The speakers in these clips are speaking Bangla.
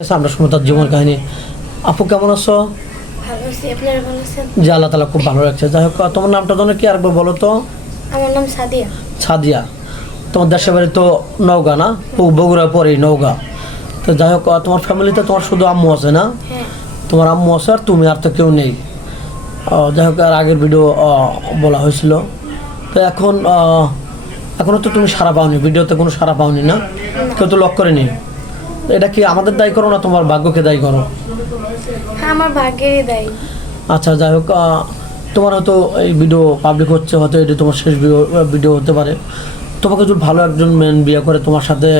আমরা শুনবো তার জীবন কাহিনী। আপু কেমন আছো? ভালো আছি, আপনারা ভালো আছেন? যে আল্লাহ তালা খুব ভালো রাখছে। যাই হোক, তোমার নামটা জানো কি আরেকবার বলো তো? আমার নাম সাদিয়া। সাদিয়া। তোমার দেশের বাড়ি তো নওগাঁ না? বগুড়া পরেই নওগাঁ। তো যাই হোক, তোমার ফ্যামিলিতে তোমার শুধু আম্মু আছে না? হ্যাঁ। তোমার আম্মু আছে আর তুমি, আর তো কেউ নেই। যাই হোক, আর আগের ভিডিও বলা হয়েছিল। তো এখনও তো তুমি সাড়া পাওনি, ভিডিওতে কোনো সাড়া পাওনি না? কেউ তো লক করেনি। এটা কি আমাদের দায়ী করো না তোমার ভাগ্যকে দায়ী করো? হ্যাঁ, আমার ভাগ্যেরই দায়ী। আচ্ছা, যাই হোক, তোমার হয়তো এই ভিডিও পাবলিক হচ্ছে, হয়তো এটি তোমার শেষ ভিডিও হতে পারে। তোমাকে যদি ভালো একজন মেন বিয়ে করে, তোমার সাথে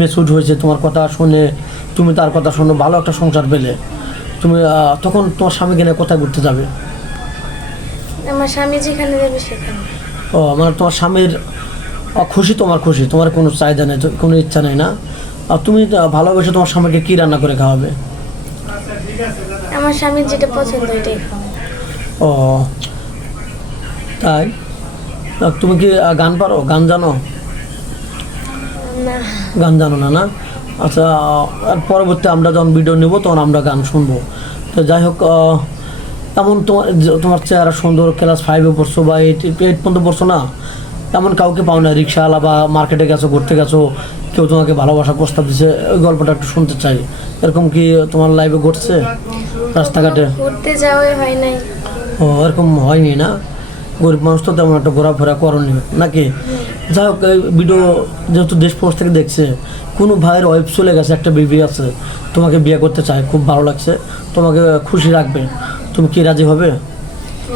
মেসুজ হয়েছে, তোমার কথা শুনে, তুমি তার কথা শুনে ভালো একটা সংসার পেলে, তুমি তখন তোমার স্বামীকে নিয়ে কোথায় ঘুরতে যাবে? আমার স্বামী যেখানে যাবে সেখানে। ও, মানে তোমার স্বামীর খুশি, তোমার খুশি, তোমার কোনো চাহিদা নেই, কোনো ইচ্ছা নেই না? আর তুমি ভালোবেসে তোমার স্বামীকে কী রান্না করে খাওয়াবে? আমার স্বামীর যেটা পছন্দ ওইটাই খাওয়া। ও তাই? তুমি কি গান পারো, গান জানো? না। গান জানো না? না, আচ্ছা। আর পরবর্তী আমরা যখন ভিডিও নেব তখন আমরা গান শুনবো। তো যাই হোক, এমন তোমার চেহারা সুন্দর, ক্লাস 5-এ পড়ছো বা 8 পর্যন্ত পড়ছো না, এমন কাউকে পাও না? রিক্সাওয়ালা বা মার্কেটে গেছো, ঘুরতে গেছো, কেউ তোমাকে ভালোবাসার প্রস্তাব দিচ্ছে, ওই গল্পটা একটু শুনতে চাই। এরকম কি তোমার লাইফে ঘটছে রাস্তাঘাটে? ঘুরতে যাওয়াই হয় নাই। ও, এরকম হয়নি না? গরিব মানুষ তো তেমন একটা ঘোরাফেরা করনি নাকি? যাই হোক, এই ভিডিও যেহেতু দেশ প্রবাস থেকে দেখছে, কোনো ভাইয়ের ওয়াইফ চলে গেছে, একটা বেবি আছে, তোমাকে বিয়ে করতে চায়, খুব ভালো লাগছে, তোমাকে খুশি রাখবে, তুমি কি রাজি হবে?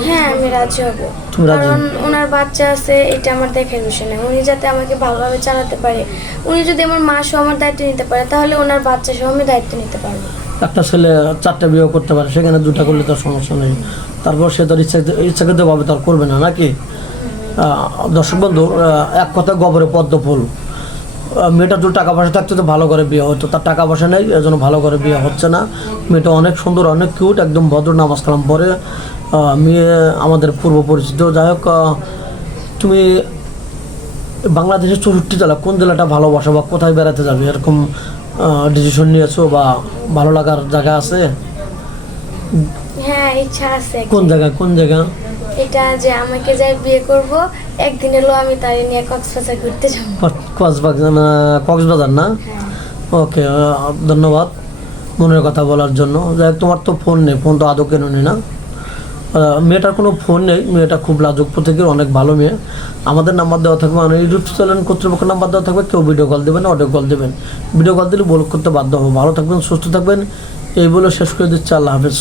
হ্যাঁ, আমি রাজি হব। তুমি রাজি? কারণ ওনার বাচ্চা আছে, এটা আমার দেখার বিষয় না। উনি যাতে আমাকে ভালোভাবে চালাতে পারে, উনি যদি আমার মা সহ আমার দায়িত্ব নিতে পারে, তাহলে ওনার বাচ্চা সহ আমি দায়িত্ব নিতে পারবো। একটা ছেলে 4টা বিয়ে করতে পারে, সেখানে 2টা করলে তার সমস্যা নেই। তারপর সে তার ইচ্ছাকৃত ভাবে তার করবে না নাকি? দর্শক বন্ধু, এক কথা গবরে পদ্ম ফুল। মেয়েটা যদি টাকা পয়সা থাকতো তো ভালো করে বিয়ে হতো, তার টাকা পয়সা নেই, এজন্য ভালো করে বিয়ে হচ্ছে না। মেয়েটা অনেক সুন্দর, অনেক কিউট, একদম ভদ্র, নামাজ কালাম পরে মেয়ে, আমাদের পূর্ব পরিচিত। যাই হোক, তুমি বাংলাদেশের 64 জেলা কোন জেলাটা ভালোবাসো বা কোথায় বেড়াতে যাবে, এরকম ডিসিশন নিয়েছো বা ভালো লাগার জায়গা আছে? হ্যাঁ, ইচ্ছা আছে। কোন জায়গা? এটা যে আমাকে যাই বিয়ে করব, একদিন এলো আমি তারে নিয়ে কক্সবাজার ঘুরতে যাবো। কক্সবাজার না? হ্যাঁ। ওকে, ধন্যবাদ মনের কথা বলার জন্য। যাই হোক, তোমার তো ফোন নেই, ফোন তো আদৌ কেন নি না? মেয়েটার কোনো ফোন নেই, মেয়েটা খুব লাজুক প্রকৃতির, অনেক ভালো মেয়ে। আমাদের নাম্বার দেওয়া থাকবে, মানে ইউটিউব চ্যানেল কর্তৃপক্ষের নাম্বার দেওয়া থাকবে, কেউ ভিডিও কল দেবেন, অডিও কল দেবেন। ভিডিও কল দিলে ব্লক করতে বাধ্য হবো। ভালো থাকবেন, সুস্থ থাকবেন, এই বলে শেষ করে দিচ্ছি। আল্লাহ হাফেজ।